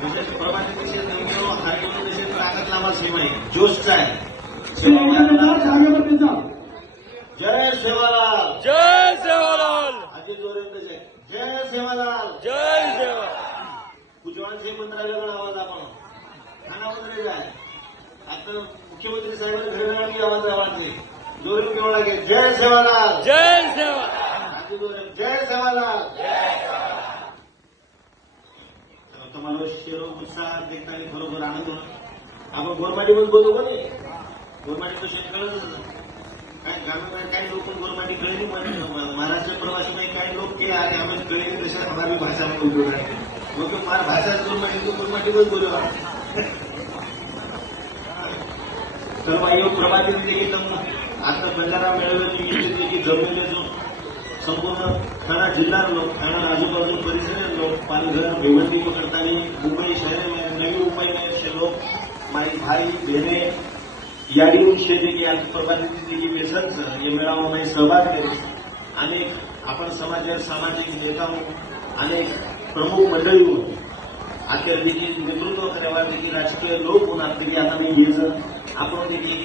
म्हणजे जोशचा आहे जय सेवालाल जय सेवालाल अजित जोरेंद्र जय जय सेवालाल जय सेवा उज्ज्वल सिंह मंत्रालयाकडे आवाज आपण खानामध्ये जाय आता मुख्यमंत्री साहेबांनी घरी आवाज वाटले जोरेन केवळ जय सेवालाल जय सेवा अजित जोरेन जय सेवालाल तुम्हाला शेरो उत्साह देखताना खरोखर आनंद होणार आपण गोरमाटी गोरमाटीमध्ये बोलतो कोणी गोरमाटी तो शेतकऱ्याच काय ग्रामीण काही लोक गोरमाटी कळली महाराष्ट्र प्रवासी काही लोक ते आले आम्ही कळली तशा आम्ही भाषा में उपयोग आहे मग तो मार भाषा गोरमाटी तो गोरमाटीमध्ये बोलू तर बाई प्रभाती देखील आता बंधारा मेळावे देखील जमलेले जो. संपूर्ण ठाणा जिल्हा लोक ठाणा आजूबाजू परिसर लोक पालघर भिवंडी लोग हमारे भाई बहने याडीहून शेती की आज प्रभाती की बेसन्स ये मेळाव्यामध्ये म्हणजे सहभाग घेतले अनेक आपण समाज सामाजिक नेता होऊन अनेक प्रमुख मंडळी होऊन अखेर देखील नेतृत्व करावा देखील राजकीय लोक होणार तरी आता मी घ्यायचं आपण देखील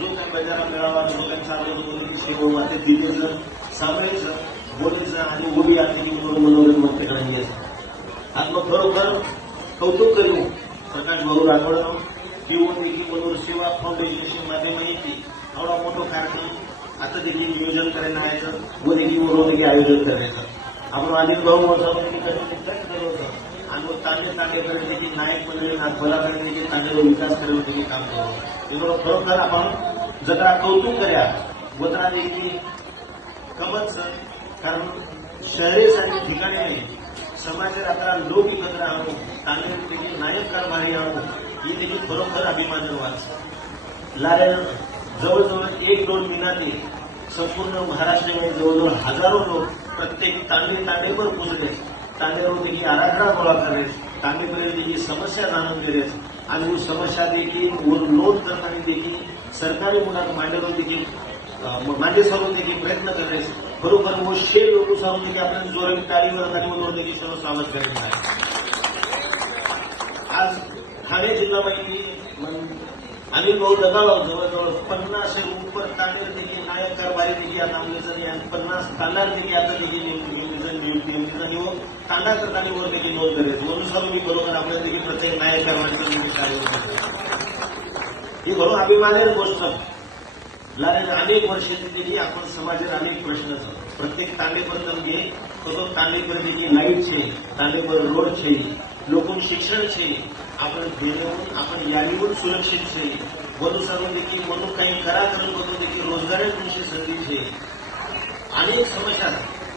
जो काही बजारा मेळावा जो काही चालू होतो देखील शिकवू ते दिलेचं सांभाळायचं बोलायचं आणि उभी आरती म्हणून मनोरंजन व्यक्त करायची असते आज मग खरोखर कौतुक करू प्रकाश भाऊ राठोड किंवा देखील मनोर सेवा फाउंडेशनच्या माध्यमाने एवढा मोठा कार्यक्रम आता देखील नियोजन करायला यायचं व देखील वरून देखील आयोजन करायचं. आपण अनिल भाऊ वर्षामध्ये केलं होतं. आणि मग तांडे तांडेकडे देखील नायक मंडळी नागभराकडे देखील तांडेवर विकास करायला देखील काम करू त्यामुळे खरोखर आपण जत्रा कौतुक करा वत्रा देखील कमच कारण शहरेसाठी ठिकाणी नाही समाजात आता लोक एकत्र आणू तांडे देखील नायक कारभारी आणू ही देखील खरोखर अभिमान वाच. लारे जवळजवळ एक दोन महिन्यात संपूर्ण महाराष्ट्रामध्ये जवळजवळ हजारो लोक प्रत्येक तांडे तांडेवर पोचले तांडेवर देखील आराखडा गोळा करेल तांडेपर्यंत त्याची समस्या जाणून घेण्यास आणि समस्या देखील वर नोंद करताना देखील सरकारी मुलात मांडवर देखील अं, देखील प्रयत्न करेल बरोबर व शे लोक सर्व देखील आपल्याला जोरावी तालीवर तालीवर देखील सर्व सावध करत आहे आज ठाणे जिल्हा माहिती अनिल भाऊ दगाव जवळजवळ पन्नास उपर तांडे देखील नायक कारभारी देखील आता आमलेचं आणि पन्नास तांडार देखील आता देखील नियुक्ती आणि तांडा करता वर देखील नोंद करायची म्हणून सर्व मी बरोबर आपल्याला देखील प्रत्येक नायक कारभारीचं ही म्हणून अभिमानाची गोष्ट. लागले अनेक वर्ष त्याची आपण समाजात अनेक प्रश्न प्रत्येक तांडे म्हणजे तो तो तांडे पर त्याची नाईट छे तांडे रोड छे लोकं शिक्षण छे आपण भेलवून आपण यावीहून सुरक्षित छे वधू सांगून देखील म्हणून काही करा करून बघून देखील रोजगार तुमची संधी छे अनेक समस्या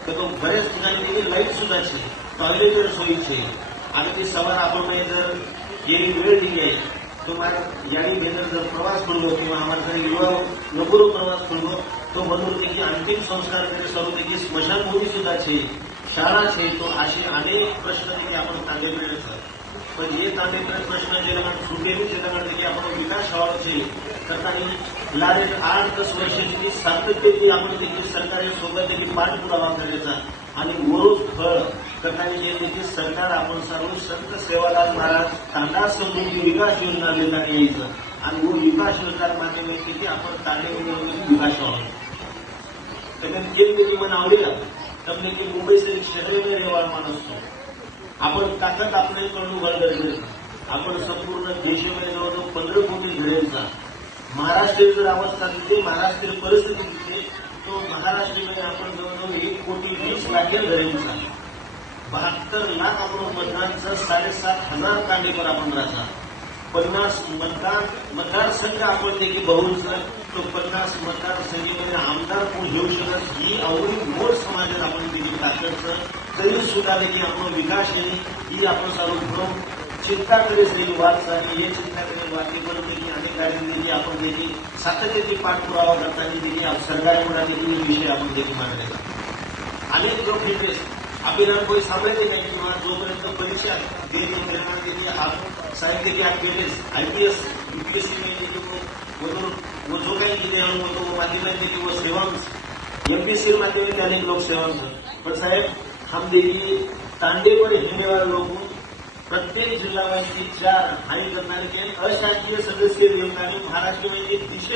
तो बऱ्याच ठिकाणी त्याची लाइट सुद्धा छे टॉयलेट सोयी छे आणि ती सवार आपण जर गेली वेळ दिली आहे तुम्हाला याही वेळेस जर प्रवास म्हणलो किंवा आम्हाला जर युवा नगुरो प्रवास म्हणलो तो मधून त्याची अंतिम संस्कार करे सर्व त्याची स्मशानभूमी सुद्धा छे शाळा छे तो असे अनेक प्रश्न देखील आपण तांदे मिळत पण हे। तांदे मिळत प्रश्न जेलगण सुटेली जेलगण देखील आपण विकास व्हावा छे करता लागे आठ दस वर्षाची सातत्य आपण त्याची सरकारी सोबत त्याची पाठपुरावा करायचा आणि मुरुज फळ करताना जे देखील सरकार आपण सर्व संत सेवालाल महाराज तांडा समृद्धी विकास योजना देताना यायचं आणि वो विकास योजना माध्यमातून देखील आपण तांडे विकास व्हावा તમે કેમ તેથી મને આવડેલા તમને કે મુંબઈ से शहर में રહેવા માણસ છો आपण ताकद आपल्याकडून गरजेचं आहे. आपण संपूर्ण देशामध्ये जवळजवळ पंधरा कोटी घडेचा महाराष्ट्र जर अवस्था दिली महाराष्ट्र परिस्थिती दिली तो महाराष्ट्रामध्ये आपण जवळजवळ एक कोटी वीस लाखेर घडेचा बहात्तर लाख आपण मतदानचं साडेसात हजार कांडेकर आपण राहता पन्नास मतदार मतदारसंघ आपण देखील बहुजन तो पन्नास मतदारसंघामध्ये आमदार कोण घेऊ शकत ही आवडी मोठ समाजात आपण दिली ताकदचं तरी सुद्धा देखील आपण विकास येणे ही आपण चालू करून चिंता करेल वाद चालली हे चिंता करेल वाटेवर देखील अनेक देखील आपण देखील सातत्याने पाठपुरावा करताना देखील सरकारमुळे देखील विषय आपण देखील मांडले अनेक लोक हे आपल्याला कोणी सांभाळते नाही किंवा जोपर्यंत परीक्षा देणे निर्माण देणे आप साहित्य की आप आयपीएस युपीएससी में वो जो काही किती आहे वो तो माध्यम आहे देखील वो सेवांश एमपीएससी माध्यमात अनेक लोक सेवांश. पण साहेब हम देखिए तांडे पर हिंदे वाले लोग प्रत्येक जिल्हा बँकेत चार आणि कर्नाटक अशासकीय सदस्य नेमून महाराष्ट्र बँकेत दिशे